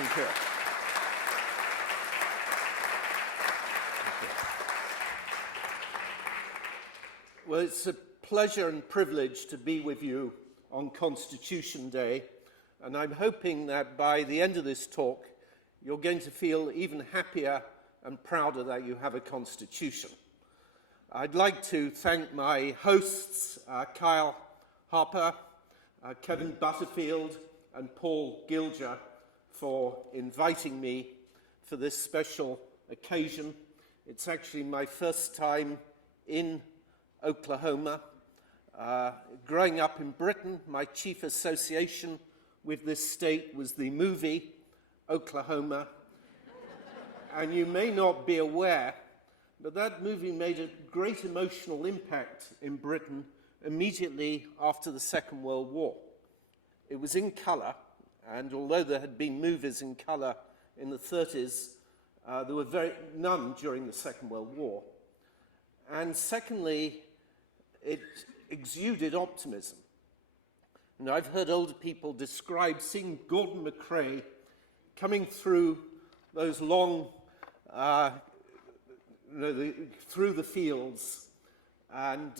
Thank you. Well, it's a pleasure and privilege to be with you on Constitution Day, and I'm hoping that by the end of this talk, you're going to feel even happier and prouder that you have a Constitution. I'd like to thank my hosts, Kyle Harper, Kevin Butterfield, and Paul Gilger for inviting me for this special occasion. It's actually my first time in Oklahoma. Growing up in Britain, my chief association with this state was the movie Oklahoma. And you may not be aware, but that movie made a great emotional impact in Britain immediately after the Second World War. It was in colour, and although there had been movies in colour in the 30s, there were none during the Second World War. And secondly, it exuded optimism. And I've heard older people describe seeing Gordon MacRae coming through those long, through the fields, and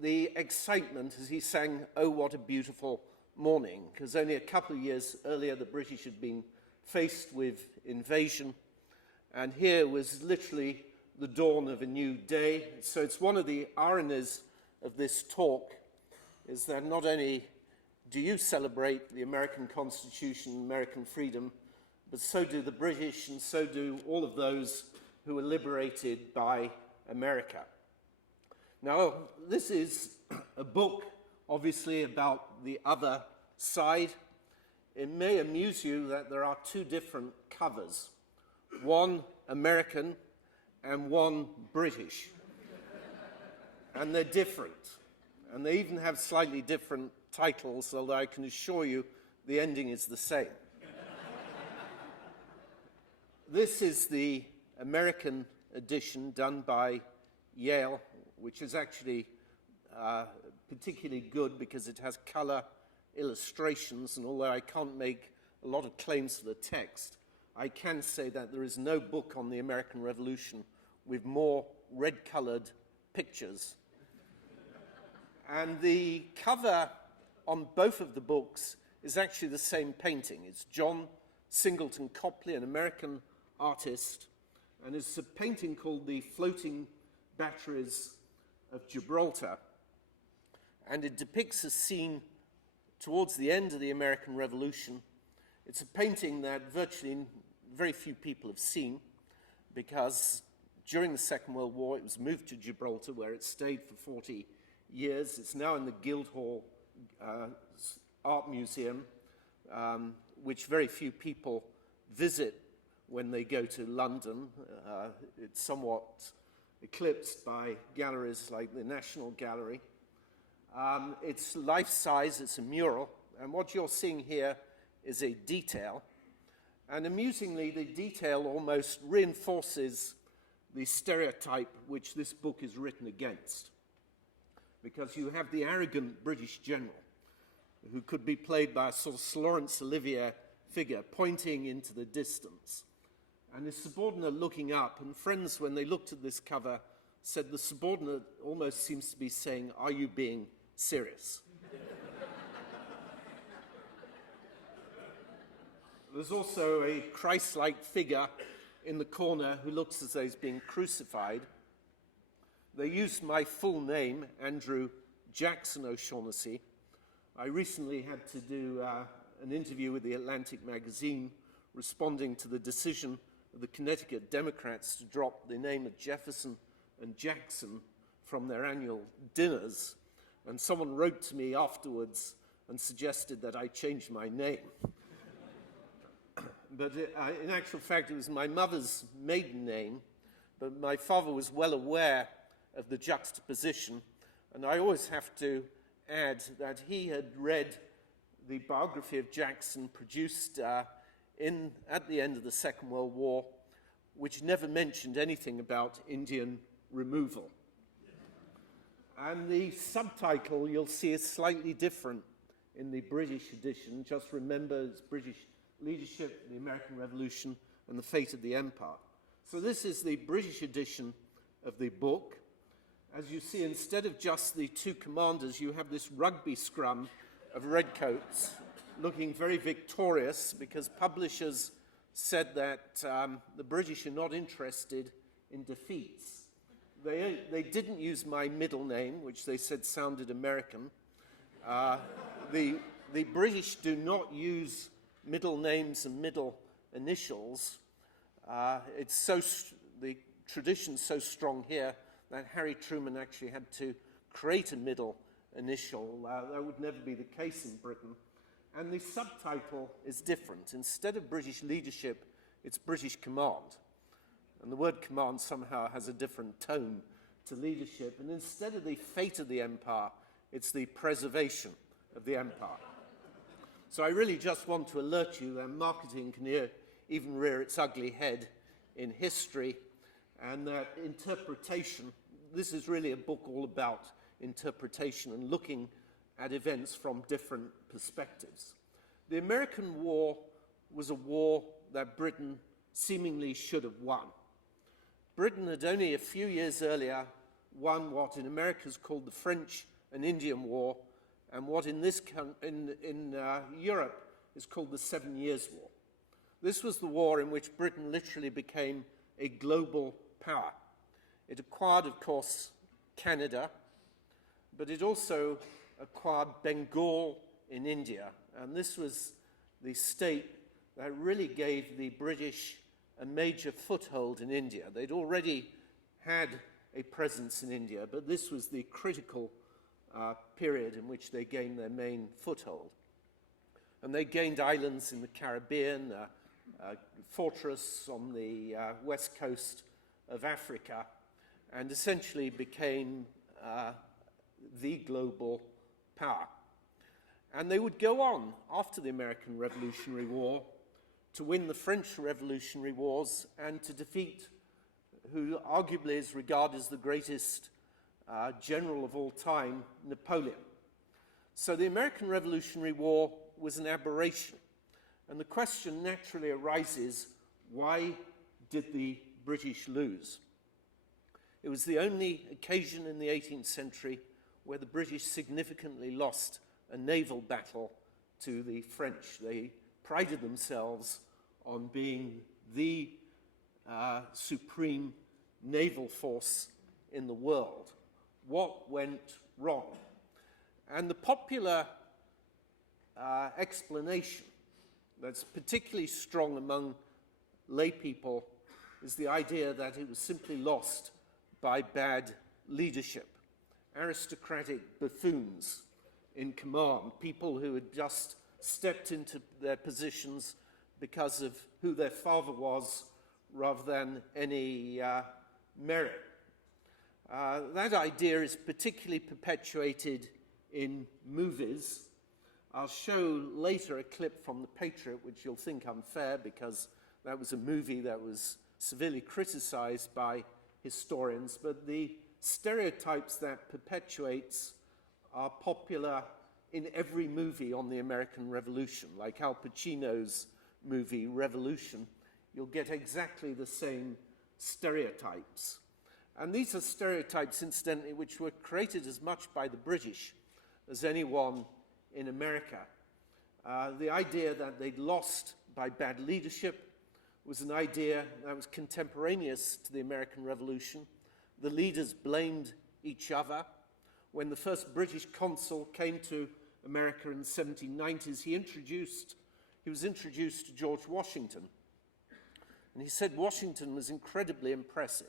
the excitement as he sang, "Oh, what a beautiful morning," because only a couple of years earlier the British had been faced with invasion, and here was literally the dawn of a new day. So it's one of the ironies of this talk is that not only do you celebrate the American Constitution, American freedom, but so do the British and so do all of those who were liberated by America. Now, this is a book, obviously, about the other side. It may amuse you that there are two different covers, one American and one British. And they're different. And they even have slightly different titles, although I can assure you the ending is the same. This is the American edition done by Yale, which is actually particularly good because it has color illustrations, and although I can't make a lot of claims for the text, I can say that there is no book on the American Revolution with more red-colored pictures. And the cover on both of the books is actually the same painting. It's John Singleton Copley, an American artist, and it's a painting called The Floating Batteries of Gibraltar. And it depicts a scene towards the end of the American Revolution. It's a painting that virtually very few people have seen because during the Second World War it was moved to Gibraltar where it stayed for 40 years. It's now in the Guildhall Art Museum, which very few people visit when they go to London. It's somewhat eclipsed by galleries like the National Gallery. It's life-size, it's a mural, and what you're seeing here is a detail. And amusingly, the detail almost reinforces the stereotype which this book is written against. Because you have the arrogant British general, who could be played by a sort of Laurence Olivier figure, pointing into the distance. And his subordinate looking up, and friends, when they looked at this cover, said the subordinate almost seems to be saying, "Are you being serious?" There's also a Christ-like figure in the corner who looks as though he's being crucified. They used my full name, Andrew Jackson O'Shaughnessy. I recently had to do an interview with the Atlantic magazine responding to the decision of the Connecticut Democrats to drop the name of Jefferson and Jackson from their annual dinners. And someone wrote to me afterwards and suggested that I change my name. But in actual fact, it was my mother's maiden name, but my father was well aware of the juxtaposition, and I always have to add that he had read the biography of Jackson produced at the end of the Second World War, which never mentioned anything about Indian removal. And the subtitle you'll see is slightly different in the British edition. Just remember, it's British leadership, the American Revolution, and the fate of the empire. So this is the British edition of the book. As you see, instead of just the two commanders, you have this rugby scrum of redcoats looking very victorious because publishers said that the British are not interested in defeats. They didn't use my middle name, which they said sounded American. The British do not use middle names and middle initials. The tradition's so strong here that Harry Truman actually had to create a middle initial. That would never be the case in Britain. And the subtitle is different. Instead of British leadership, it's British command. And the word command somehow has a different tone to leadership. And instead of the fate of the empire, it's the preservation of the empire. So I really just want to alert you that marketing can even rear its ugly head in history, and that interpretation, this is really a book all about interpretation and looking at events from different perspectives. The American War was a war that Britain seemingly should have won. Britain had only a few years earlier won what in America is called the French and Indian War, and what in Europe is called the 7 Years' War. This was the war in which Britain literally became a global power. It acquired, of course, Canada, but it also acquired Bengal in India, and this was the state that really gave the British a major foothold in India. They'd already had a presence in India, but this was the critical period in which they gained their main foothold. And they gained islands in the Caribbean, a fortress on the west coast of Africa, and essentially became the global power. And they would go on after the American Revolutionary War to win the French Revolutionary Wars and to defeat who arguably is regarded as the greatest general of all time, Napoleon. So the American Revolutionary War was an aberration. And the question naturally arises, why did the British lose? It was the only occasion in the 18th century where the British significantly lost a naval battle to the French. They prided themselves on being the supreme naval force in the world. What went wrong? And the popular explanation that's particularly strong among lay people is the idea that it was simply lost by bad leadership. Aristocratic buffoons in command, people who had just stepped into their positions because of who their father was rather than any merit. That idea is particularly perpetuated in movies. I'll show later a clip from The Patriot, which you'll think unfair because that was a movie that was severely criticized by historians, but the stereotypes that perpetuates are popular in every movie on the American Revolution, like Al Pacino's movie Revolution. You'll get exactly the same stereotypes. And these are stereotypes, incidentally, which were created as much by the British as anyone in America. The idea that they'd lost by bad leadership was an idea that was contemporaneous to the American Revolution. The leaders blamed each other. When the first British consul came to America in the 1790s, he was introduced to George Washington. And he said Washington was incredibly impressive.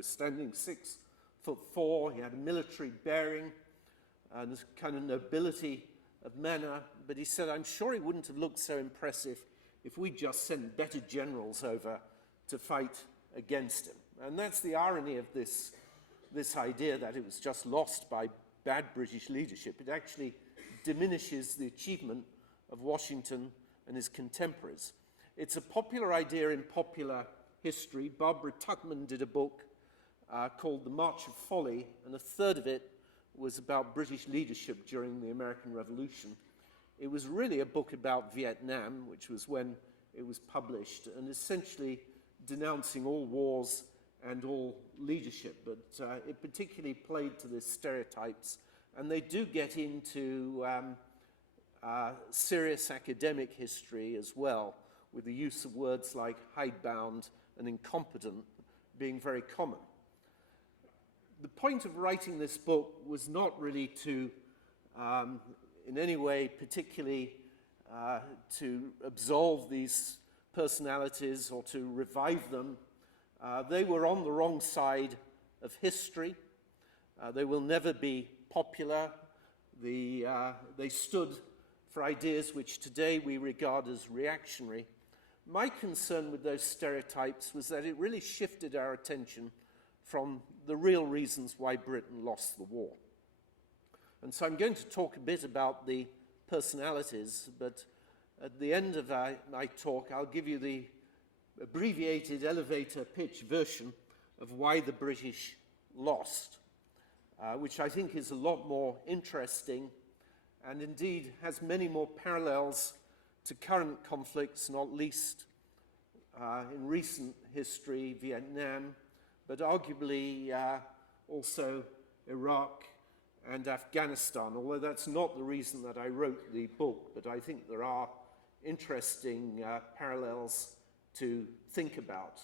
Standing 6'4", he had a military bearing and this kind of nobility of manner. But he said, I'm sure he wouldn't have looked so impressive if we just sent better generals over to fight against him. And that's the irony of this idea that it was just lost by bad British leadership. It actually diminishes the achievement of Washington and his contemporaries. It's a popular idea in popular history. Barbara Tuchman did a book called The March of Folly, and a third of it was about British leadership during the American Revolution. it was really a book about Vietnam, which was when it was published, and essentially denouncing all wars and all leadership. But it particularly played to the stereotypes, and they do get into serious academic history as well, with the use of words like hidebound and incompetent being very common. The point of writing this book was not really to, in any way particularly, to absolve these personalities or to revive them. They were on the wrong side of history. They will never be popular. They stood for ideas which today we regard as reactionary. My concern with those stereotypes was that it really shifted our attention from the real reasons why Britain lost the war. And so I'm going to talk a bit about the personalities, but at the end of my talk, I'll give you the abbreviated elevator pitch version of why the British lost, which I think is a lot more interesting and indeed has many more parallels to current conflicts, not least in recent history, Vietnam, but arguably also Iraq and Afghanistan, although that's not the reason that I wrote the book, but I think there are interesting parallels to think about.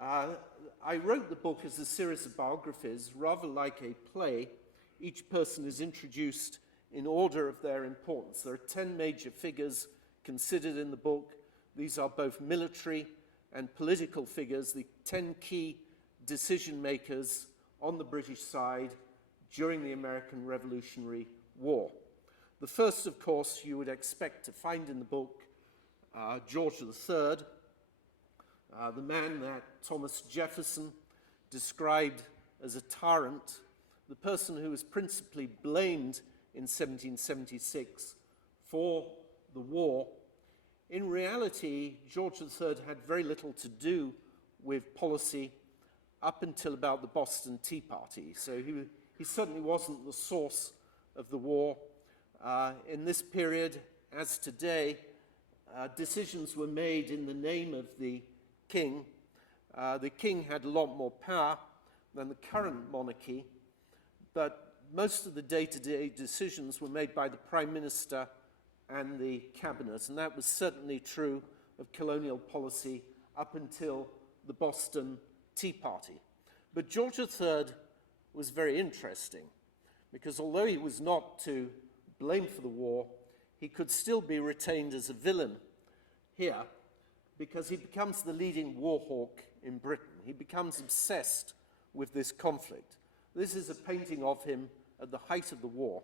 I wrote the book as a series of biographies, rather like a play. Each person is introduced in order of their importance. There are 10 major figures considered in the book. These are both military and political figures, the 10 key decision makers on the British side during the American Revolutionary War. The first, of course, you would expect to find in the book George III, the man that Thomas Jefferson described as a tyrant, the person who was principally blamed in 1776 for the war. In reality, George III had very little to do with policy up until about the Boston Tea Party. So he certainly wasn't the source of the war. In this period, as today, decisions were made in the name of the king. The king had a lot more power than the current monarchy, but most of the day-to-day decisions were made by the Prime Minister and the cabinet, and that was certainly true of colonial policy up until the Boston Tea Party. But George III was very interesting, because although he was not to blame for the war, he could still be retained as a villain here, because he becomes the leading war hawk in Britain. He becomes obsessed with this conflict. This is a painting of him at the height of the war,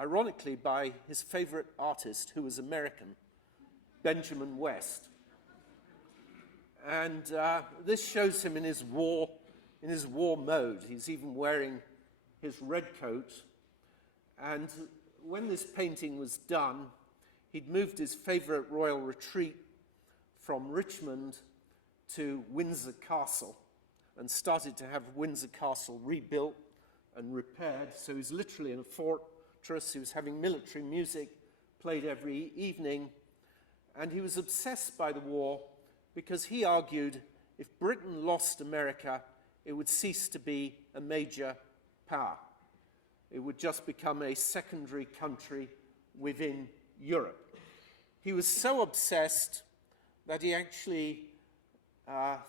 ironically by his favorite artist, who was American, Benjamin West. And this shows him in his war mode. He's even wearing his red coat. And when this painting was done, he'd moved his favorite royal retreat from Richmond to Windsor Castle and started to have Windsor Castle rebuilt and repaired. So he's literally in a fortress. He was having military music played every evening. And he was obsessed by the war because he argued if Britain lost America, it would cease to be a major power. It would just become a secondary country within Europe. He was so obsessed that he actually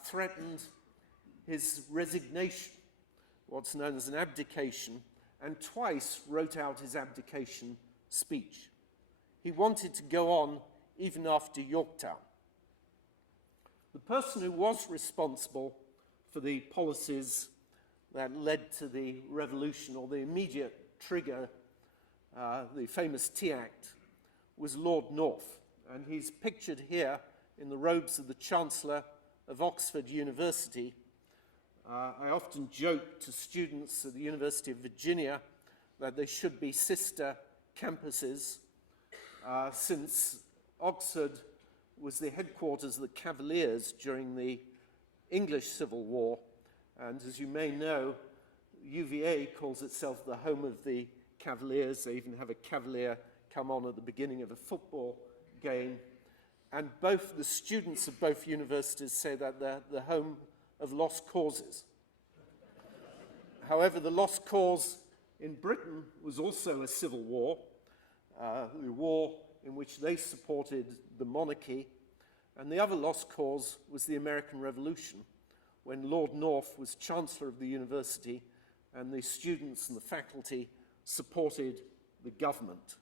threatened his resignation, what's known as an abdication, and twice wrote out his abdication speech. He wanted to go on even after Yorktown. The person who was responsible for the policies that led to the revolution, or the immediate trigger, the famous Tea Act, was Lord North. And he's pictured here in the robes of the Chancellor of Oxford University. I often joke to students at the University of Virginia that they should be sister campuses, since Oxford was the headquarters of the Cavaliers during the English Civil War. And as you may know, UVA calls itself the home of the Cavaliers. They even have a Cavalier come on at the beginning of a football game. And both the students of both universities say that they're the home of lost causes. However, the lost cause in Britain was also a civil war, the war in which they supported the monarchy. And the other lost cause was the American Revolution, when Lord North was Chancellor of the university and the students and the faculty supported the government.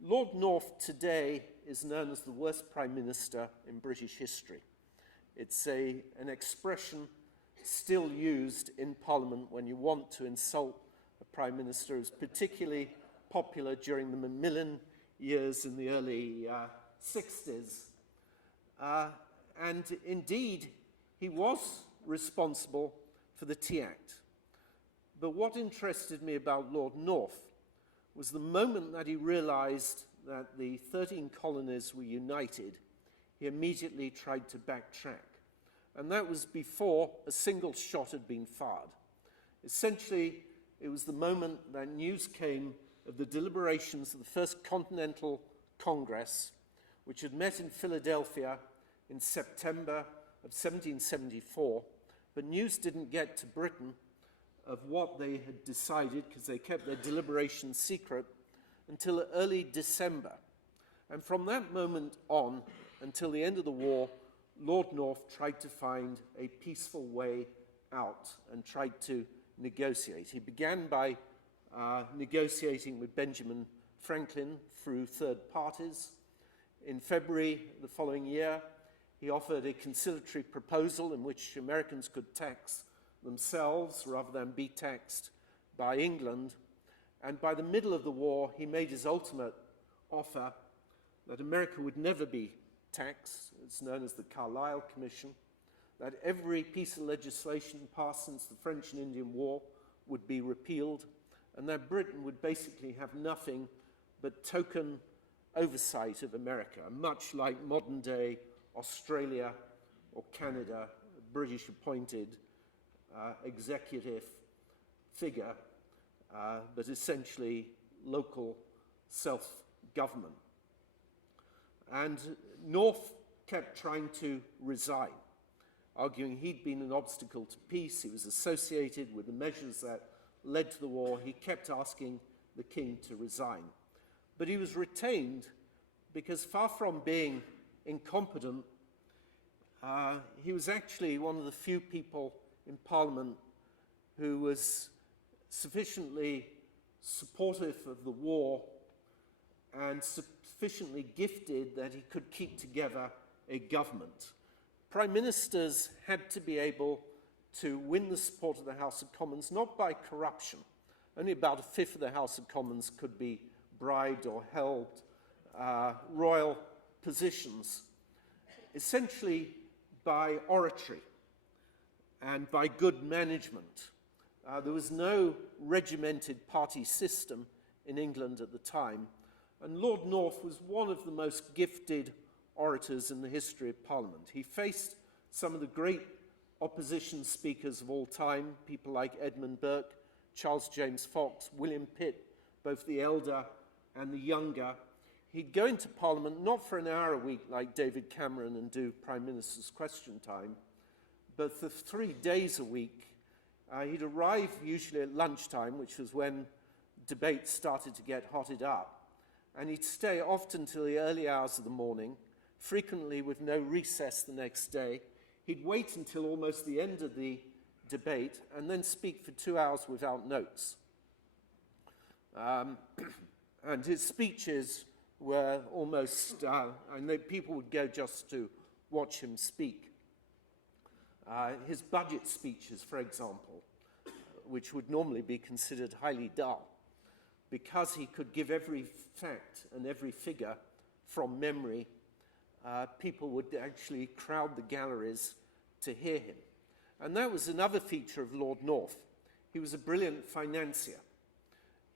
Lord North today is known as the worst Prime Minister in British history. It's an expression still used in Parliament when you want to insult a Prime Minister. It was particularly popular during the Macmillan years in the early 60s. And indeed, he was responsible for the Tea Act. But what interested me about Lord North was the moment that he realized that the 13 colonies were united, he immediately tried to backtrack. And that was before a single shot had been fired. Essentially, it was the moment that news came of the deliberations of the First Continental Congress, which had met in Philadelphia in September of 1774, but news didn't get to Britain of what they had decided, because they kept their deliberations secret, until early December. And from that moment on, until the end of the war, Lord North tried to find a peaceful way out and tried to negotiate. He began by negotiating with Benjamin Franklin through third parties. In February the following year, he offered a conciliatory proposal in which Americans could tax themselves rather than be taxed by England. And by the middle of the war, he made his ultimate offer that America would never be taxed. It's known as the Carlisle Commission, that every piece of legislation passed since the French and Indian War would be repealed, and that Britain would basically have nothing but token oversight of America, much like modern-day Australia or Canada, a British-appointed executive figure, but essentially local self-government. And North kept trying to resign, arguing he'd been an obstacle to peace. He was associated with the measures that led to the war. He kept asking the king to resign. But he was retained because, far from being incompetent, he was actually one of the few people in Parliament who was sufficiently supportive of the war and sufficiently gifted that he could keep together a government. Prime ministers had to be able to win the support of the House of Commons, not by corruption. Only about a fifth of the House of Commons could be bribed or held royal positions, essentially by oratory and by good management. There was no regimented party system in England at the time, and Lord North was one of the most gifted orators in the history of Parliament. He faced some of the great opposition speakers of all time, people like Edmund Burke, Charles James Fox, William Pitt, both the elder and the younger. He'd go into Parliament not for an hour a week like David Cameron and do Prime Minister's Question Time, but for 3 days a week. He'd arrive usually at lunchtime, which was when debates started to get hotted up, and he'd stay often till the early hours of the morning, frequently with no recess the next day. He'd wait until almost the end of the debate and then speak for 2 hours without notes. And his speeches were almost, people would go just to watch him speak. His budget speeches, for example, which would normally be considered highly dull, because he could give every fact and every figure from memory, people would actually crowd the galleries to hear him. And that was another feature of Lord North. He was a brilliant financier.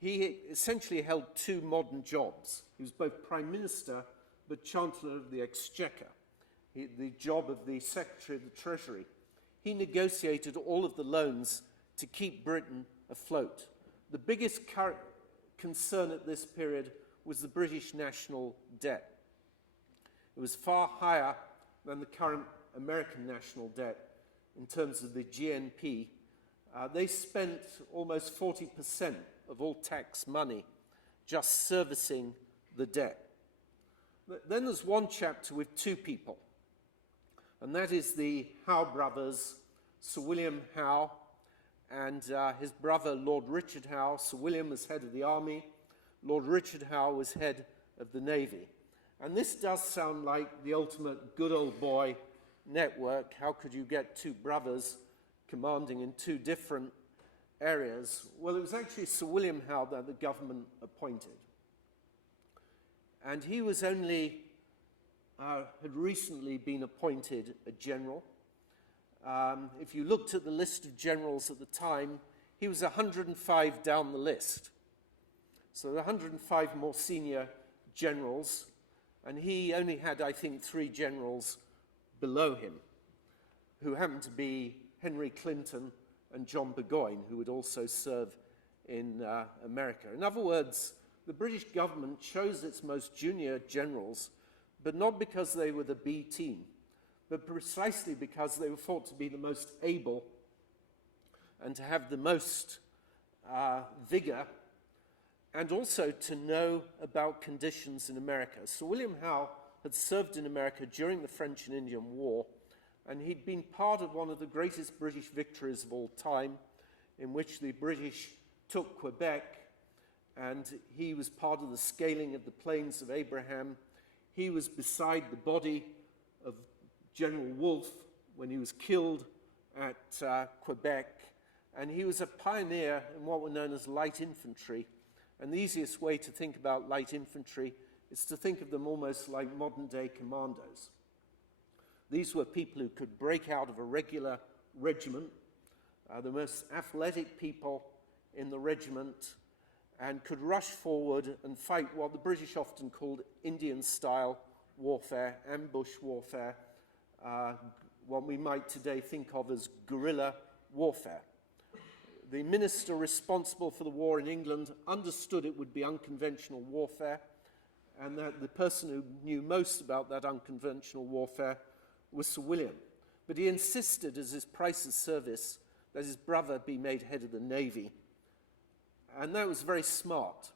He essentially held two modern jobs. He was both Prime Minister but Chancellor of the Exchequer, the job of the Secretary of the Treasury. He negotiated all of the loans to keep Britain afloat. The biggest concern at this period was the British national debt. It was far higher than the current American national debt in terms of the GNP. They spent almost 40% of all tax money just servicing the debt. But then there's one chapter with two people, and that is the Howe brothers, Sir William Howe and his brother Lord Richard Howe. Sir William was head of the army, Lord Richard Howe was head of the navy. And this does sound like the ultimate good old boy network. How could you get two brothers commanding in two different areas? Well, it was actually Sir William Howe that the government appointed. And he was only, had recently been appointed a general. If you looked at the list of generals at the time, he was 105 down the list. So there were 105 more senior generals, and he only had, I think, 3 generals below him, who happened to be Henry Clinton and John Burgoyne, who would also serve in America. In other words, the British government chose its most junior generals, but not because they were the B team, but precisely because they were thought to be the most able and to have the most vigor, and also to know about conditions in America. Sir William Howe had served in America during the French and Indian War, and he'd been part of one of the greatest British victories of all time, in which the British took Quebec, and he was part of the scaling of the Plains of Abraham. He was beside the body of General Wolfe when he was killed at Quebec, and he was a pioneer in what were known as light infantry. And the easiest way to think about light infantry is to think of them almost like modern-day commandos. These were people who could break out of a regular regiment, the most athletic people in the regiment, and could rush forward and fight what the British often called Indian-style warfare, ambush warfare, what we might today think of as guerrilla warfare. The minister responsible for the war in England understood it would be unconventional warfare, and that the person who knew most about that unconventional warfare was Sir William. But he insisted, as his price of service, that his brother be made head of the navy. And that was very smart,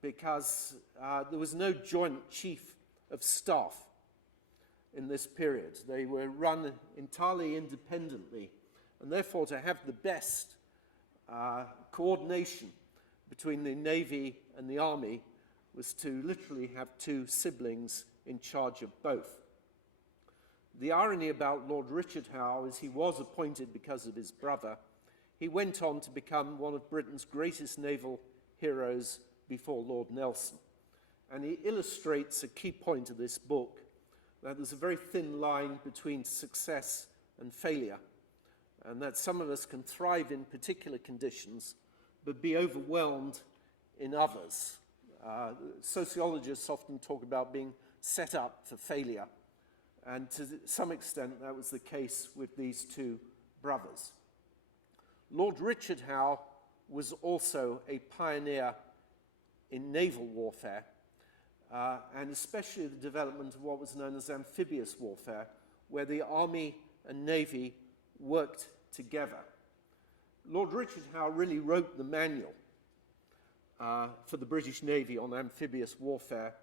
because there was no joint chief of staff in this period. They were run entirely independently, and therefore to have the best coordination between the Navy and the Army was to literally have 2 siblings in charge of both. The irony about Lord Richard Howe is he was appointed because of his brother. He went on to become one of Britain's greatest naval heroes before Lord Nelson. And he illustrates a key point of this book, that there's a very thin line between success and failure, and that some of us can thrive in particular conditions, but be overwhelmed in others. Sociologists often talk about being set up for failure, and to some extent that was the case with these 2 brothers. Lord Richard Howe was also a pioneer in naval warfare, and especially the development of what was known as amphibious warfare, where the Army and Navy worked together. Lord Richard Howe really wrote the manual for the British Navy on amphibious warfare,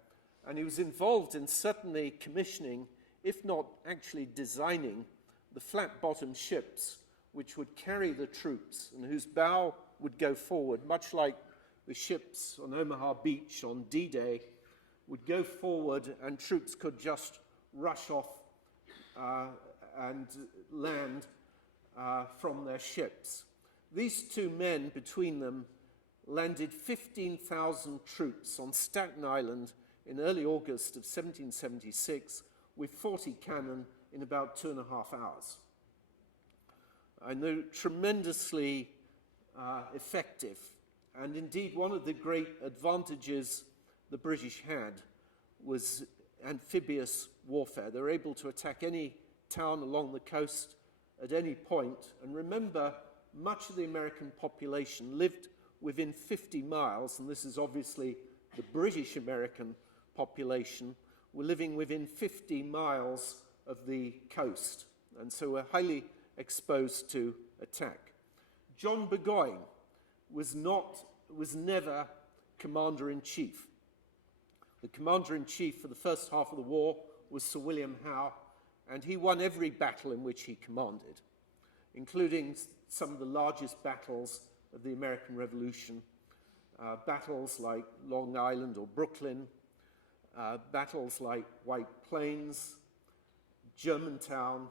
and he was involved in certainly commissioning, if not actually designing, the flat-bottomed ships which would carry the troops and whose bow would go forward, much like the ships on Omaha Beach on D-Day would go forward, and troops could just rush off and land from their ships. These 2 men, between them, landed 15,000 troops on Staten Island in early August of 1776 with 40 cannon in about 2.5 hours. And they're tremendously effective. And indeed, one of the great advantages the British had was amphibious warfare. They were able to attack any town along the coast at any point. And remember, much of the American population lived within 50 miles, and this is obviously the British American population were living within 50 miles of the coast, and so were highly exposed to attack. John Burgoyne was never commander-in-chief. The commander-in-chief for the first half of the war was Sir William Howe, and he won every battle in which he commanded, including some of the largest battles of the American Revolution, battles like Long Island or Brooklyn, battles like White Plains, Germantown.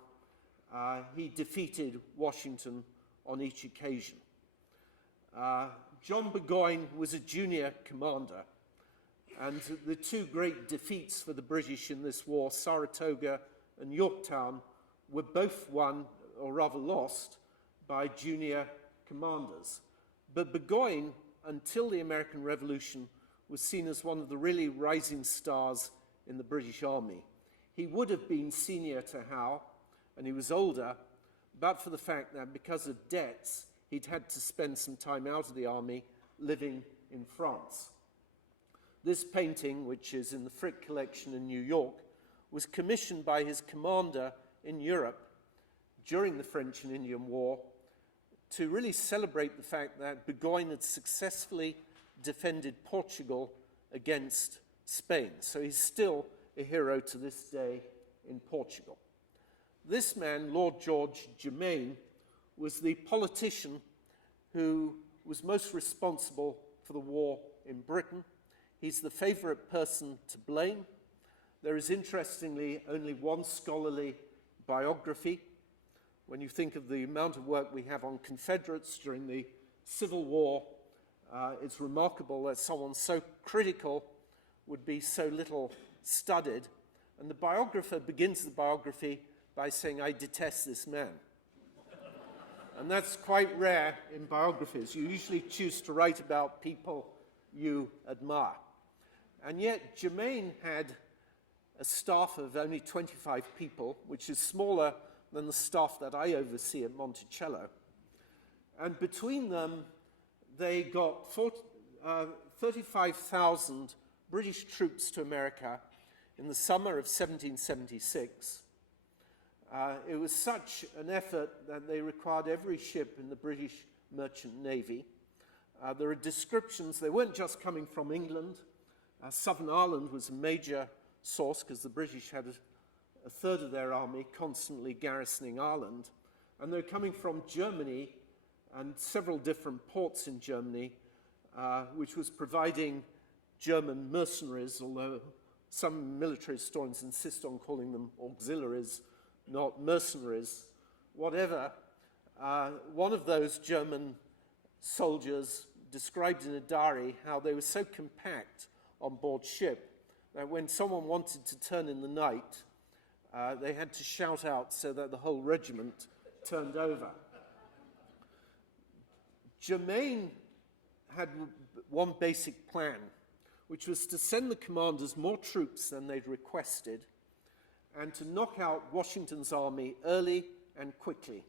He defeated Washington on each occasion. John Burgoyne was a junior commander, and the two great defeats for the British in this war, Saratoga and Yorktown, were both won, or rather lost, by junior commanders. But Burgoyne, until the American Revolution, was seen as one of the really rising stars in the British Army. He would have been senior to Howe, and he was older, but for the fact that because of debts, he'd had to spend some time out of the army living in France. This painting, which is in the Frick collection in New York, was commissioned by his commander in Europe during the French and Indian War to really celebrate the fact that Burgoyne had successfully defended Portugal against Spain. So he's still a hero to this day in Portugal. This man, Lord George Germain, was the politician who was most responsible for the war in Britain. He's the favorite person to blame. There is, interestingly, only one scholarly biography. When you think of the amount of work we have on Confederates during the Civil War, it's remarkable that someone so critical would be so little studied. And the biographer begins the biography by saying, "I detest this man." And that's quite rare in biographies. You usually choose to write about people you admire. And yet, Germain had a staff of only 25 people, which is smaller than the staff that I oversee at Monticello. And between them, they got 35,000 British troops to America in the summer of 1776. It was such an effort that they required every ship in the British Merchant Navy. There are descriptions, they weren't just coming from England. Southern Ireland was a major source because the British had a third of their army constantly garrisoning Ireland. And they're coming from Germany and several different ports in Germany, which was providing German mercenaries, although some military historians insist on calling them auxiliaries, not mercenaries. Whatever, one of those German soldiers described in a diary how they were so compact on board ship that when someone wanted to turn in the night, they had to shout out so that the whole regiment turned over. Germain had one basic plan, which was to send the commanders more troops than they'd requested and to knock out Washington's army early and quickly.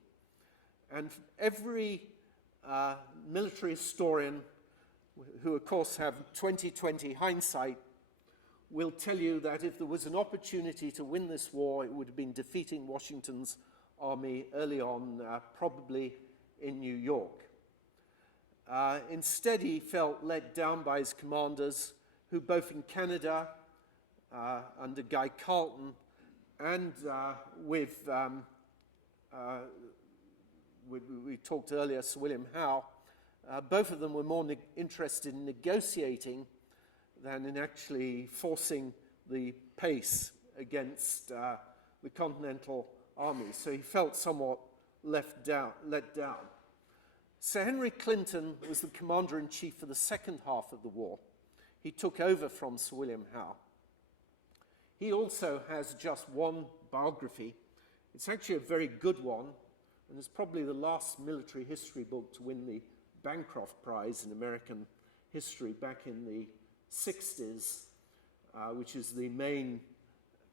And every military historian, who of course have 20/20 hindsight, will tell you that if there was an opportunity to win this war, it would have been defeating Washington's army early on, probably in New York. Instead, he felt let down by his commanders, who both in Canada, under Guy Carleton, and we talked earlier, Sir William Howe, both of them were more interested in negotiating than in actually forcing the pace against the Continental Army. So he felt somewhat let down. Sir Henry Clinton was the commander-in-chief for the second half of the war. He took over from Sir William Howe. He also has just one biography. It's actually a very good one, and it's probably the last military history book to win the Bancroft Prize in American history back in the 60s, which is the main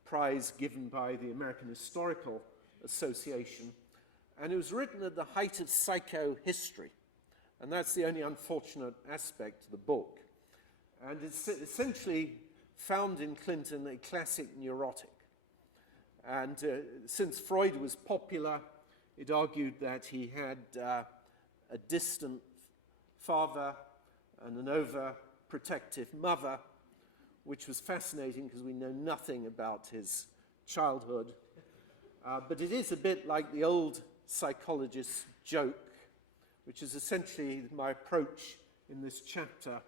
prize given by the American Historical Association. And it was written at the height of psychohistory, and that's the only unfortunate aspect of the book. And it's essentially found in Clinton a classic neurotic. And since Freud was popular, it argued that he had a distant father and an overprotective mother, which was fascinating because we know nothing about his childhood. But it is a bit like the old psychologist's joke, which is essentially my approach in this chapter,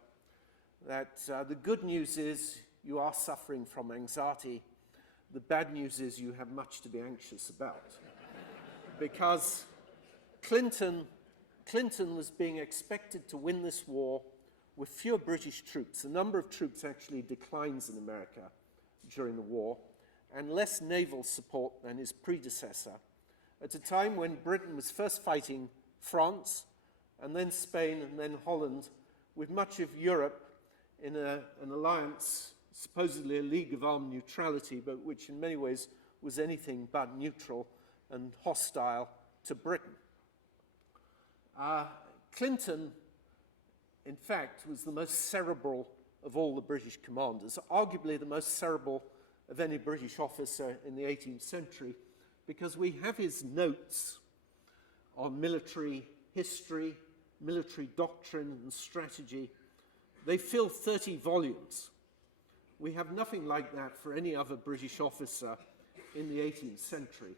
that the good news is you are suffering from anxiety. The bad news is you have much to be anxious about. Because Clinton was being expected to win this war with fewer British troops. The number of troops actually declines in America during the war, and less naval support than his predecessor, at a time when Britain was first fighting France, and then Spain, and then Holland, with much of Europe in an alliance, supposedly a League of Armed Neutrality, but which in many ways was anything but neutral and hostile to Britain. Clinton, in fact, was the most cerebral of all the British commanders, arguably the most cerebral of any British officer in the 18th century, because we have his notes on military history, military doctrine and strategy. They fill 30 volumes. We have nothing like that for any other British officer in the 18th century.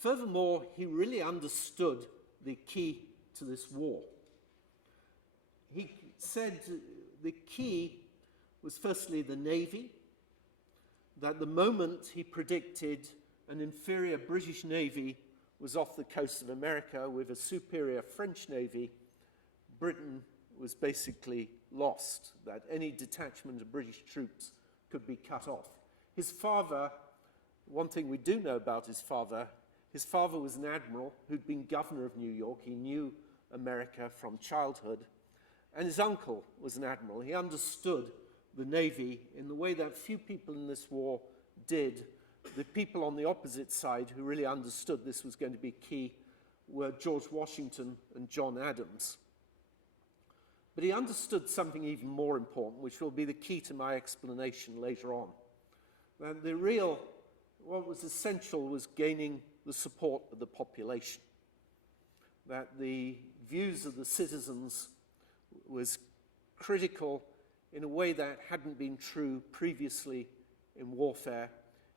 Furthermore, he really understood the key to this war. He said the key was firstly the Navy, that the moment he predicted an inferior British Navy was off the coast of America with a superior French Navy, Britain was basically lost, that any detachment of British troops could be cut off. His father, one thing we do know about his father was an admiral who'd been governor of New York. He knew America from childhood. And his uncle was an admiral. He understood the Navy in the way that few people in this war did. The people on the opposite side who really understood this was going to be key were George Washington and John Adams. But he understood something even more important, which will be the key to my explanation later on. And what was essential was gaining the support of the population. That the views of the citizens was critical in a way that hadn't been true previously in warfare,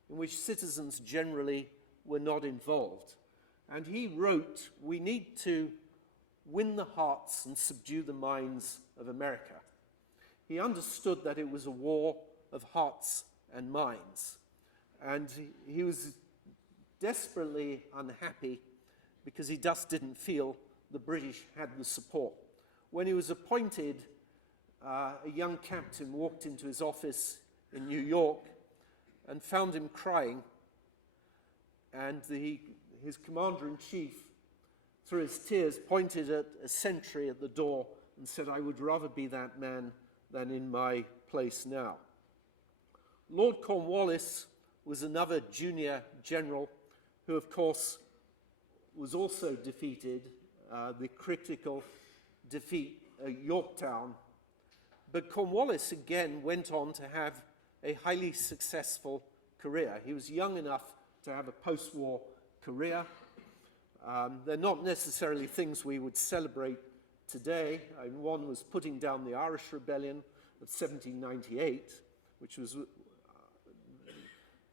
in which citizens generally were not involved. And he wrote, we need to win the hearts and subdue the minds of America. He understood that it was a war of hearts and minds. And he was desperately unhappy because he just didn't feel the British had the support. When he was appointed, a young captain walked into his office in New York and found him crying. And his commander-in-chief, through his tears, pointed at a sentry at the door and said, I would rather be that man than in my place now. Lord Cornwallis was another junior general who, of course, was also defeated, the critical defeat at Yorktown. But Cornwallis again went on to have a highly successful career. He was young enough to have a post-war career. They're not necessarily things we would celebrate today. One was putting down the Irish Rebellion of 1798, which was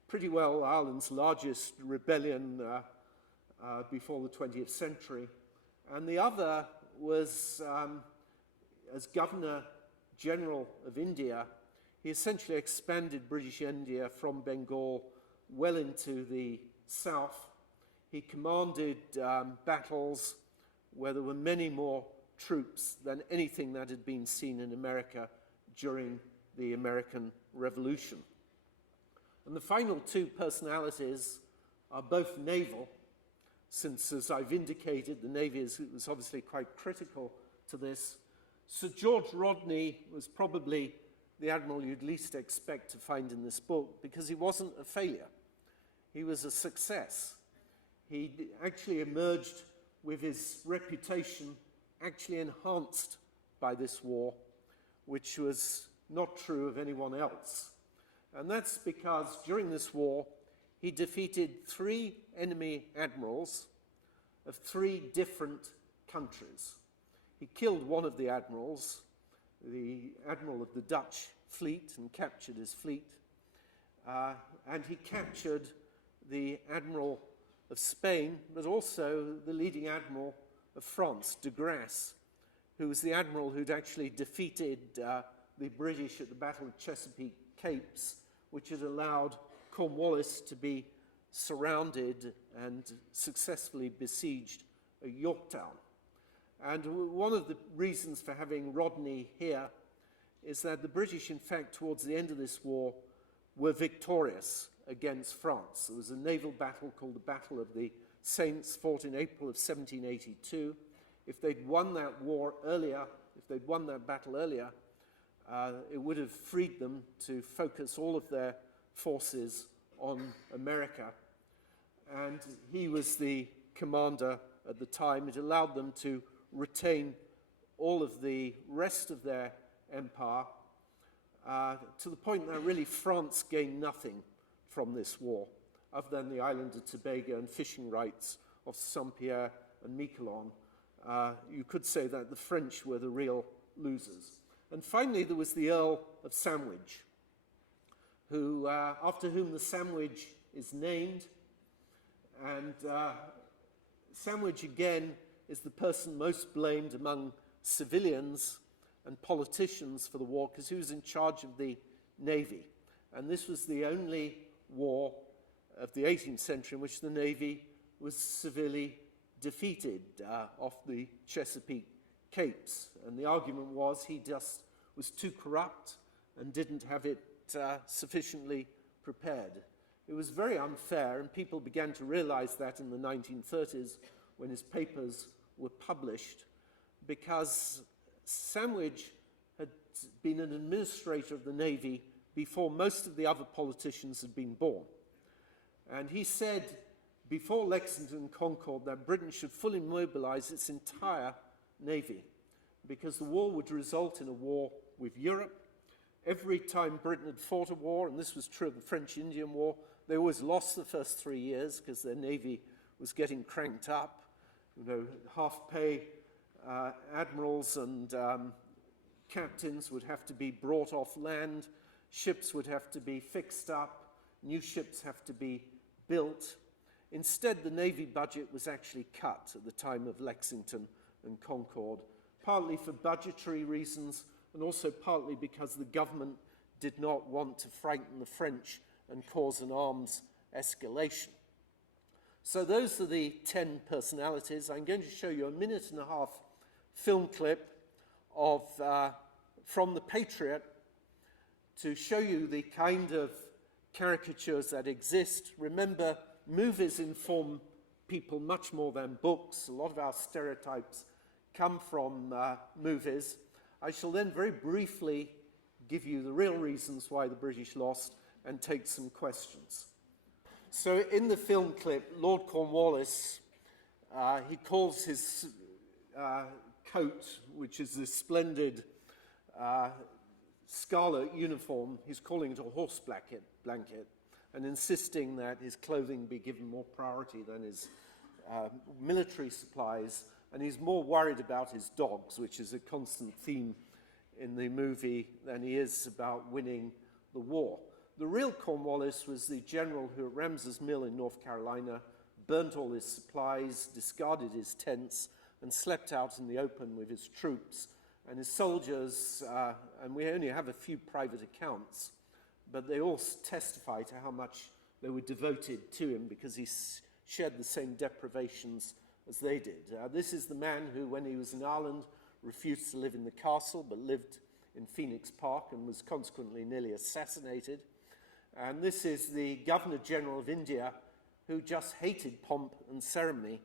pretty well Ireland's largest rebellion before the 20th century. And the other was, as Governor General of India, he essentially expanded British India from Bengal well into the south. He commanded battles where there were many more troops than anything that had been seen in America during the American Revolution. And the final two personalities are both naval, since, as I've indicated, the Navy was obviously quite critical to this. Sir George Rodney was probably the admiral you'd least expect to find in this book, because he wasn't a failure. He was a success. He actually emerged with his reputation actually enhanced by this war, which was not true of anyone else. And that's because during this war, he defeated 3 enemy admirals of 3 different countries. He killed one of the admirals, the admiral of the Dutch fleet, and captured his fleet. And he captured the admiral of Spain, but also the leading admiral of France, de Grasse, who was the admiral who'd actually defeated the British at the Battle of Chesapeake Capes, which had allowed Cornwallis to be surrounded and successfully besieged Yorktown. And one of the reasons for having Rodney here is that the British, in fact, towards the end of this war, were victorious against France. There was a naval battle called the Battle of the Saints, fought in April of 1782. If they'd won that war earlier, if they'd won that battle earlier, it would have freed them to focus all of their forces on America. And he was the commander at the time. It allowed them to retain all of the rest of their empire, to the point that really France gained nothing from this war, other than the island of Tobago and fishing rights of Saint-Pierre and Miquelon. You could say that the French were the real losers. And finally, there was the Earl of Sandwich, who, after whom the sandwich is named. And Sandwich, again, is the person most blamed among civilians and politicians for the war, because he was in charge of the Navy. And this was the only war of the 18th century in which the Navy was severely defeated off the Chesapeake Capes. And the argument was he just was too corrupt and didn't have it sufficiently prepared. It was very unfair, and people began to realize that in the 1930s when his papers were published, because Sandwich had been an administrator of the Navy before most of the other politicians had been born. And he said before Lexington and Concord that Britain should fully mobilize its entire Navy, because the war would result in a war with Europe. Every time Britain had fought a war, and this was true of the French-Indian War, they always lost the first 3 years because their Navy was getting cranked up. You know, half-pay admirals and captains would have to be brought off land, ships would have to be fixed up, new ships have to be built. Instead, the Navy budget was actually cut at the time of Lexington and Concord, partly for budgetary reasons and also partly because the government did not want to frighten the French and cause an arms escalation. So those are the 10 personalities. I'm going to show you a 1.5-minute film clip of from The Patriot to show you the kind of caricatures that exist. Remember, movies inform people much more than books. A lot of our stereotypes come from movies. I shall then very briefly give you the real reasons why the British lost and take some questions. So in the film clip, Lord Cornwallis, he calls his coat, which is this splendid scarlet uniform, he's calling it a horse blanket, and insisting that his clothing be given more priority than his military supplies, and he's more worried about his dogs, which is a constant theme in the movie, than he is about winning the war. The real Cornwallis was the general who at Rams's Mill in North Carolina burnt all his supplies, discarded his tents, and slept out in the open with his troops. And his soldiers, and we only have a few private accounts, but they all testify to how much they were devoted to him because he shared the same deprivations as they did. This is the man who, when he was in Ireland, refused to live in the castle, but lived in Phoenix Park and was consequently nearly assassinated. And this is the Governor-General of India, who just hated pomp and ceremony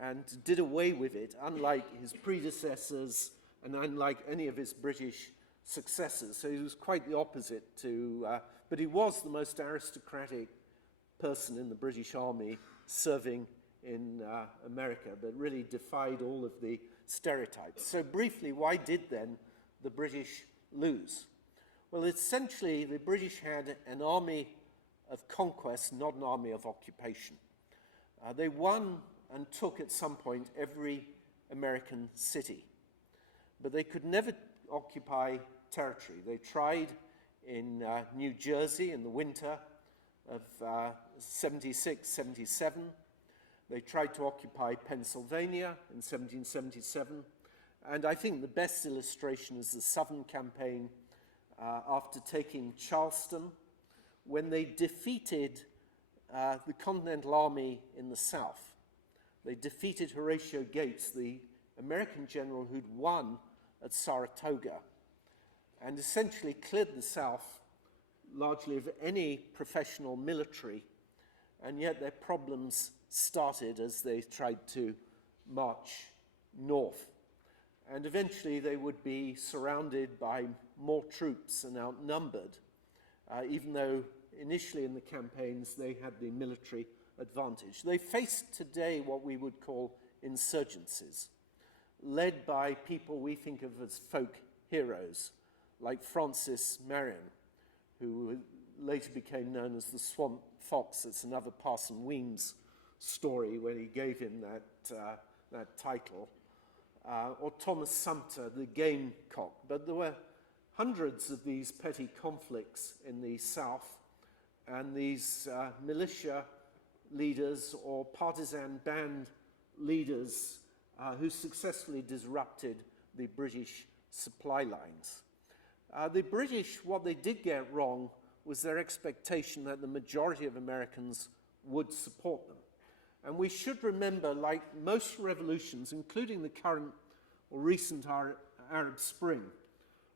and did away with it, unlike his predecessors and unlike any of his British successors. So he was quite the opposite to, but he was the most aristocratic person in the British Army serving in America, but really defied all of the stereotypes. So briefly, why did then the British lose? Well, essentially, the British had an army of conquest, not an army of occupation. They won and took at some point every American city, but they could never occupy territory. They tried in New Jersey in the winter of 76, 77. They tried to occupy Pennsylvania in 1777. And I think the best illustration is the Southern Campaign after taking Charleston, when they defeated the Continental Army in the South. They defeated Horatio Gates, the American general who'd won at Saratoga, and essentially cleared the South largely of any professional military, and yet their problems started as they tried to march north. And eventually they would be surrounded by more troops and outnumbered, even though initially in the campaigns they had the military advantage. They faced today what we would call insurgencies, led by people we think of as folk heroes, like Francis Marion, who later became known as the Swamp Fox. It's another Parson Weems story when he gave him that title. Or Thomas Sumter, the Gamecock. But there were hundreds of these petty conflicts in the South, and these militia leaders or partisan band leaders who successfully disrupted the British supply lines. The British, what they did get wrong was their expectation that the majority of Americans would support them. And we should remember, like most revolutions, including the current or recent Arab Spring,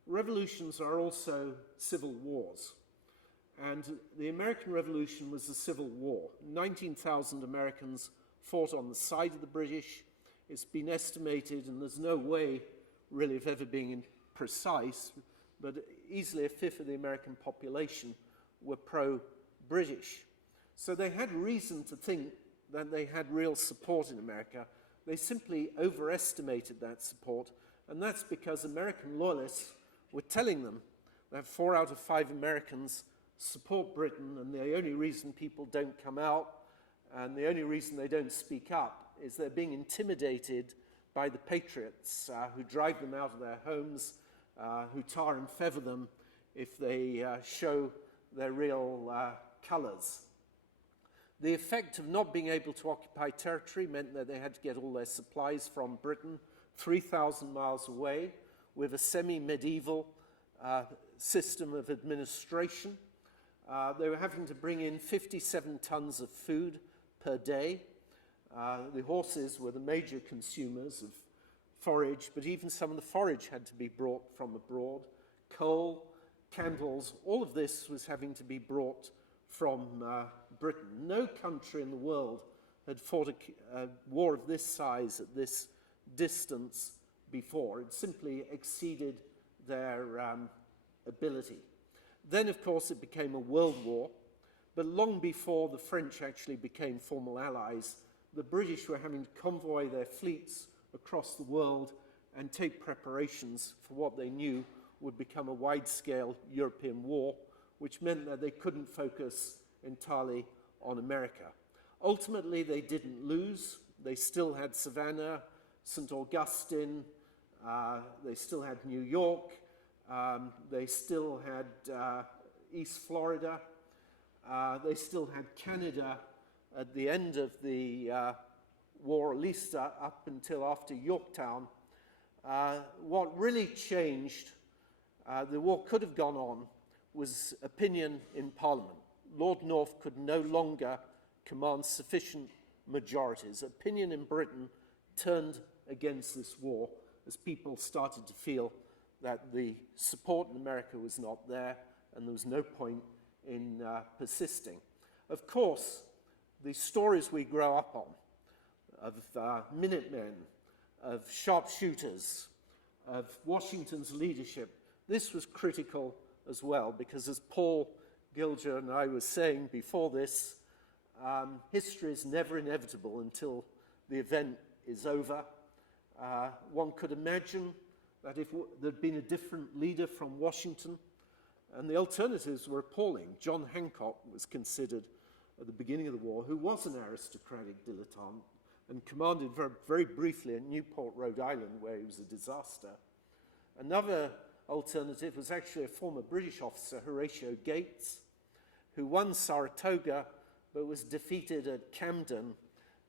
revolutions are also civil wars. And the American Revolution was a civil war. 19,000 Americans fought on the side of the British. It's been estimated, and there's no way really of ever being precise, but easily a fifth of the American population were pro-British. So they had reason to think that they had real support in America. They simply overestimated that support, and that's because American loyalists were telling them that 4 out of 5 Americans support Britain, and the only reason people don't come out and the only reason they don't speak up is they're being intimidated by the patriots who drive them out of their homes, who tar and feather them if they show their real colors. The effect of not being able to occupy territory meant that they had to get all their supplies from Britain 3,000 miles away with a semi-medieval system of administration. They were having to bring in 57 tons of food per day. The horses were the major consumers of forage, but even some of the forage had to be brought from abroad. Coal, candles, all of this was having to be brought from Britain. No country in the world had fought a war of this size at this distance before. It simply exceeded their ability. Then, of course, it became a world war, but long before the French actually became formal allies, the British were having to convoy their fleets across the world and take preparations for what they knew would become a wide-scale European war, which meant that they couldn't focus entirely on America. Ultimately, they didn't lose. They still had Savannah, St. Augustine, they still had New York, they still had East Florida, they still had Canada at the end of the war, at least up until after Yorktown. What really changed, the war could have gone on, was opinion in Parliament. Lord North could no longer command sufficient majorities. Opinion in Britain turned against this war as people started to feel that the support in America was not there and there was no point in persisting. Of course, the stories we grow up on of Minutemen, of sharpshooters, of Washington's leadership, this was critical as well, because as Paul Gilger and I were saying before this, history is never inevitable until the event is over. One could imagine that if there'd been a different leader from Washington, And the alternatives were appalling. John Hancock was considered, at the beginning of the war, who was an aristocratic dilettante and commanded very, very briefly at Newport, Rhode Island, where he was a disaster. Another alternative was actually a former British officer, Horatio Gates, who won Saratoga but was defeated at Camden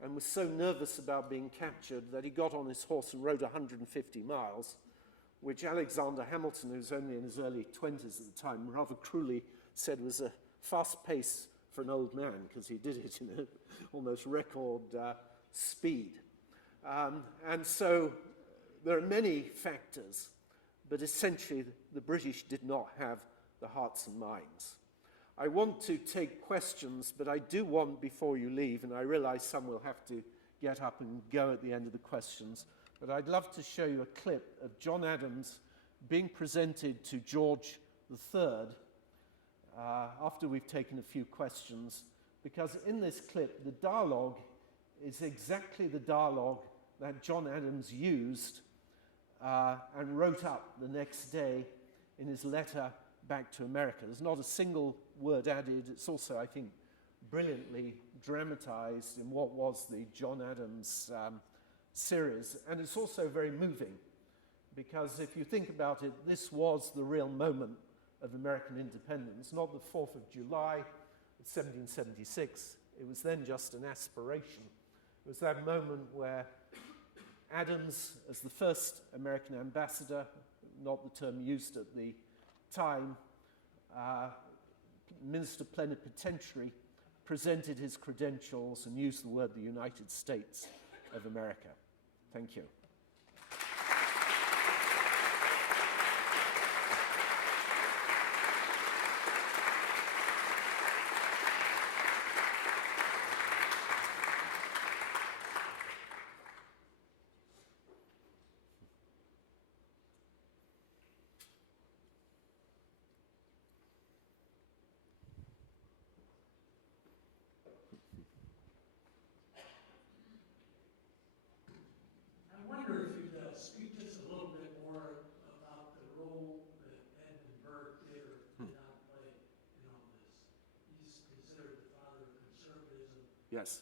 and was so nervous about being captured that he got on his horse and rode 150 miles, which Alexander Hamilton, who was only in his early 20s at the time, rather cruelly said was a fast pace for an old man, because he did it in almost record speed. And so there are many factors, but essentially the British did not have the hearts and minds. I want to take questions, but I do want, before you leave, and I realize some will have to get up and go at the end of the questions, but I'd love to show you a clip of John Adams being presented to George III after we've taken a few questions, because in this clip, the dialogue is exactly the dialogue that John Adams used and wrote up the next day in his letter back to America. There's not a single word added. It's also, I think, brilliantly dramatized in what was the John Adams series. And it's also very moving, because if you think about it, this was the real moment of American independence, not the 4th of July of 1776. It was then just an aspiration. It was that moment where Adams, as the first American ambassador, not the term used at the time, minister plenipotentiary, presented his credentials and used the word the United States of America. Thank you. Yes.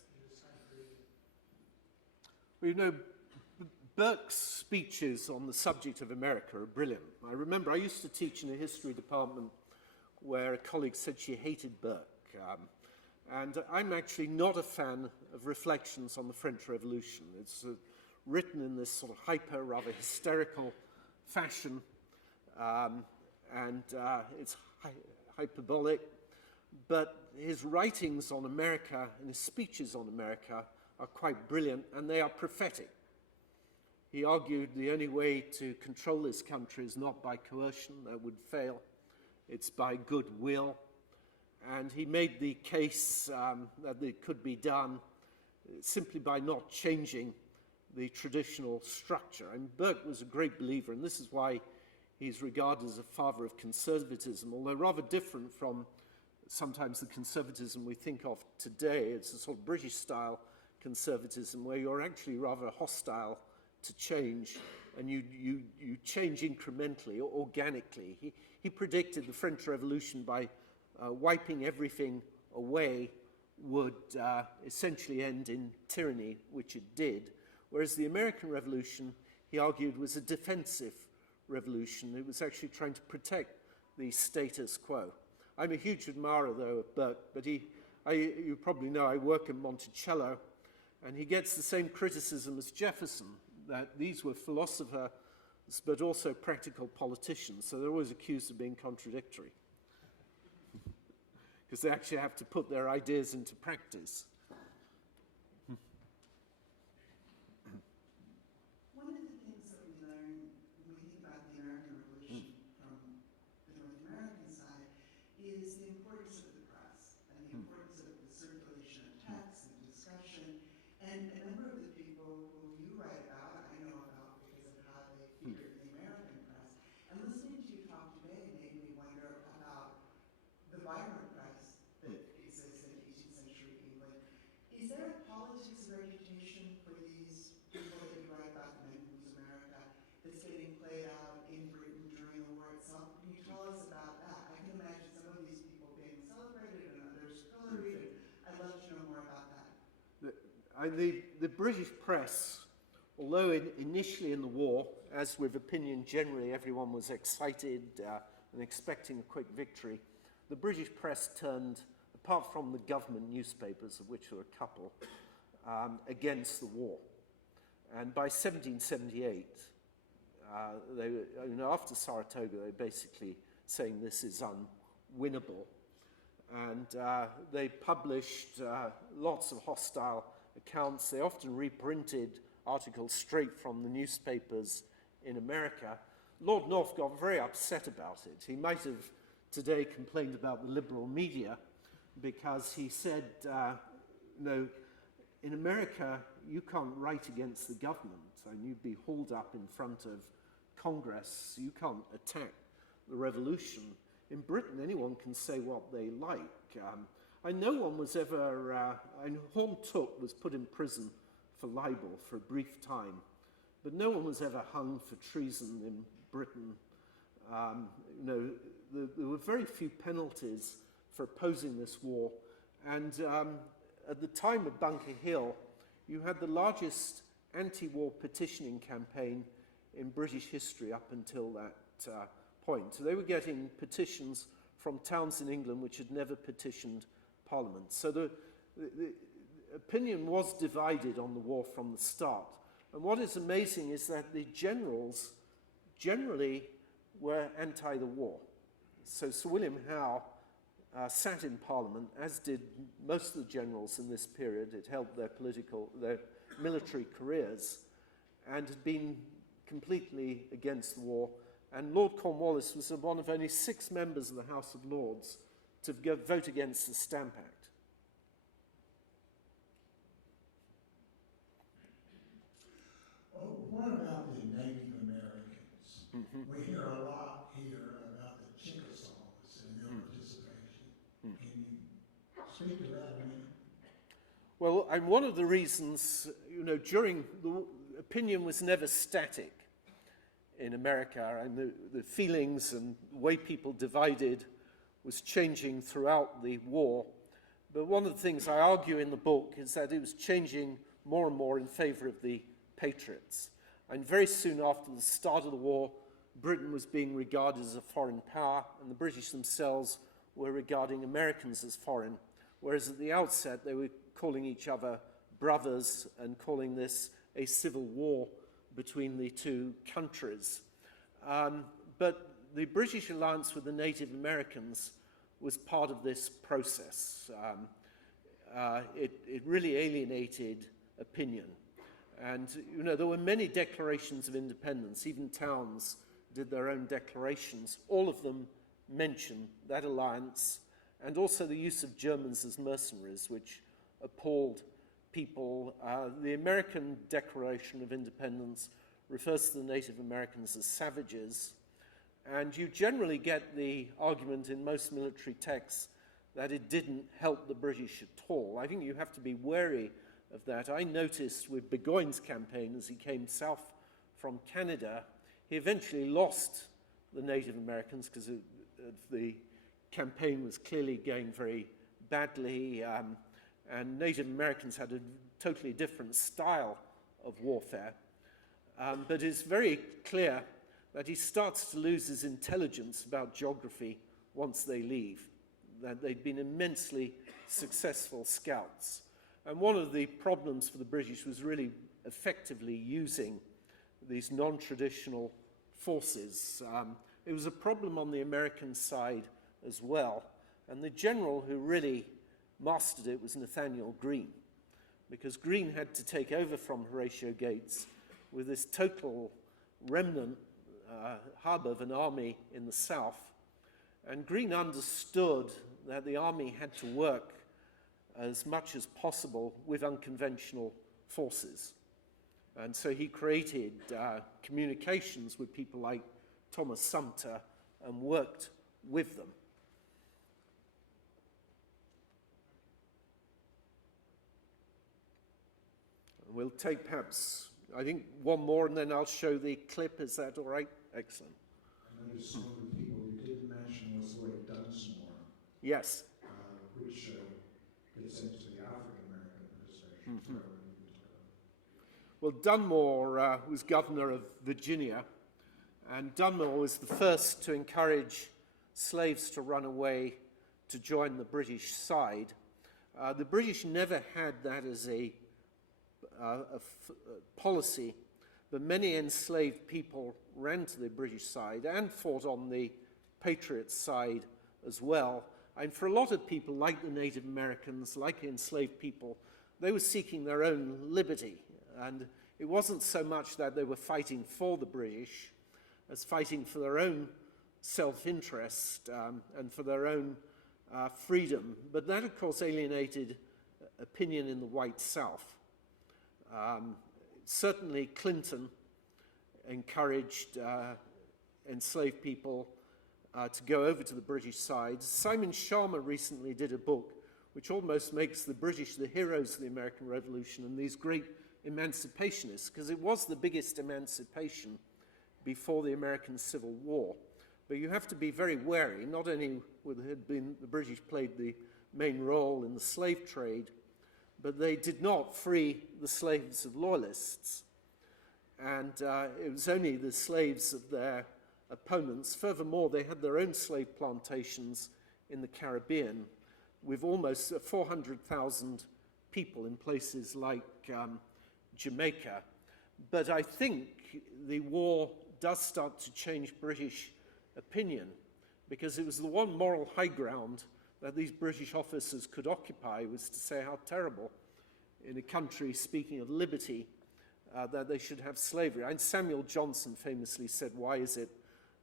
Well, you know, Burke's speeches on the subject of America are brilliant. I remember I used to teach in a history department where a colleague said she hated Burke. And I'm actually not a fan of reflections on the French Revolution. It's written in this sort of hyper, rather hysterical fashion, and it's hyperbolic. But his writings on America and his speeches on America are quite brilliant, and they are prophetic. He argued the only way to control this country is not by coercion, that would fail, it's by goodwill. And he made the case that it could be done simply by not changing the traditional structure. And Burke was a great believer, and this is why he's regarded as a father of conservatism, although rather different from sometimes the conservatism we think of today. It's a sort of British-style conservatism where you're actually rather hostile to change, and you change incrementally or organically. He predicted the French Revolution by wiping everything away would essentially end in tyranny, which it did, whereas the American Revolution, he argued, was a defensive revolution. It was actually trying to protect the status quo. I'm a huge admirer, though, of Burke, but you probably know I work in Monticello, and he gets the same criticism as Jefferson, that these were philosophers but also practical politicians, so they're always accused of being contradictory, because they actually have to put their ideas into practice. One of the things that we learn when we think about the American Revolution from the North American side is the importance of the press and the importance of the circulation of text and discussion. And a number of the people who you write about, I know about because of how they figure in the American press. And listening to you talk today made me wonder about the Weimar press that exists in 18th century England, The British press, although initially in the war, as with opinion generally, everyone was excited and expecting a quick victory, the British press turned, apart from the government newspapers, of which there were a couple, against the war. And by 1778, they were, after Saratoga, they were basically saying this is unwinnable. And they published lots of hostile accounts. They often reprinted articles straight from the newspapers in America. Lord North got very upset about it. He might have today complained about the liberal media because he said, no, in America, you can't write against the government and you'd be hauled up in front of Congress. You can't attack the revolution. In Britain, anyone can say what they like. No one was ever, Horne Tooke was put in prison for libel for a brief time, but no one was ever hung for treason in Britain. There were very few penalties for opposing this war, and at the time of Bunker Hill, you had the largest anti-war petitioning campaign in British history up until that point. So they were getting petitions from towns in England which had never petitioned Parliament. So the opinion was divided on the war from the start. And what is amazing is that the generals generally were anti the war. So Sir William Howe sat in Parliament, as did most of the generals in this period. It helped their military careers, and had been completely against the war. And Lord Cornwallis was one of only 6 members of the House of Lords to vote against the Stamp Act. What about the Native Americans? We hear a lot here about the Chickasaws and their participation. Can you speak to that a minute? Well, and one of the reasons, during the opinion was never static in America, and the feelings and the way people divided was changing throughout the war. But one of the things I argue in the book is that it was changing more and more in favor of the Patriots. And very soon after the start of the war, Britain was being regarded as a foreign power, and the British themselves were regarding Americans as foreign, whereas at the outset they were calling each other brothers and calling this a civil war between the two countries. But the British alliance with the Native Americans was part of this process. It really alienated opinion. And, there were many declarations of independence. Even towns did their own declarations. All of them mention that alliance, and also the use of Germans as mercenaries, which appalled people. The American Declaration of Independence refers to the Native Americans as savages, and you generally get the argument in most military texts that it didn't help the British at all. I think you have to be wary of that. I noticed with Burgoyne's campaign, as he came south from Canada, he eventually lost the Native Americans because the campaign was clearly going very badly, and Native Americans had a totally different style of warfare. But it's very clear that he starts to lose his intelligence about geography once they leave, that they'd been immensely successful scouts. And one of the problems for the British was really effectively using these non-traditional forces. It was a problem on the American side as well, and the general who really mastered it was Nathaniel Greene, because Greene had to take over from Horatio Gates with this total remnant hub of an army in the south, and Greene understood that the army had to work as much as possible with unconventional forces. And so he created communications with people like Thomas Sumter and worked with them. We'll take perhaps, I think, one more and then I'll show the clip. Is that all right? Excellent. I noticed some of the people you didn't mention was Lloyd Dunsmore. Yes. Which gets into the African American participation. Well, Dunmore was governor of Virginia, and Dunmore was the first to encourage slaves to run away to join the British side. The British never had that as a policy, but many enslaved people ran to the British side and fought on the Patriots' side as well. And for a lot of people, like the Native Americans, like enslaved people, they were seeking their own liberty. And it wasn't so much that they were fighting for the British as fighting for their own self-interest and for their own freedom. But that, of course, alienated opinion in the white South. Certainly, Clinton encouraged enslaved people to go over to the British side. Simon Schama recently did a book which almost makes the British the heroes of the American Revolution and these great emancipationists, because it was the biggest emancipation before the American Civil War. But you have to be very wary. Not only had the British played the main role in the slave trade, but they did not free the slaves of loyalists. And it was only the slaves of their opponents. Furthermore, they had their own slave plantations in the Caribbean with almost 400,000 people in places like Jamaica. But I think the war does start to change British opinion, because it was the one moral high ground that these British officers could occupy, was to say how terrible in a country speaking of liberty that they should have slavery. And Samuel Johnson famously said, why is it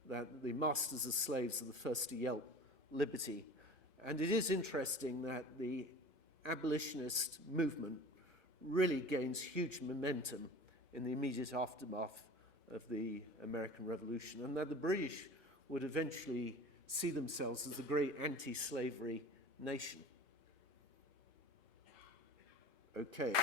that the masters of slaves are the first to yelp liberty? And it is interesting that the abolitionist movement really gains huge momentum in the immediate aftermath of the American Revolution, and that the British would eventually see themselves as a great anti-slavery nation. Okay.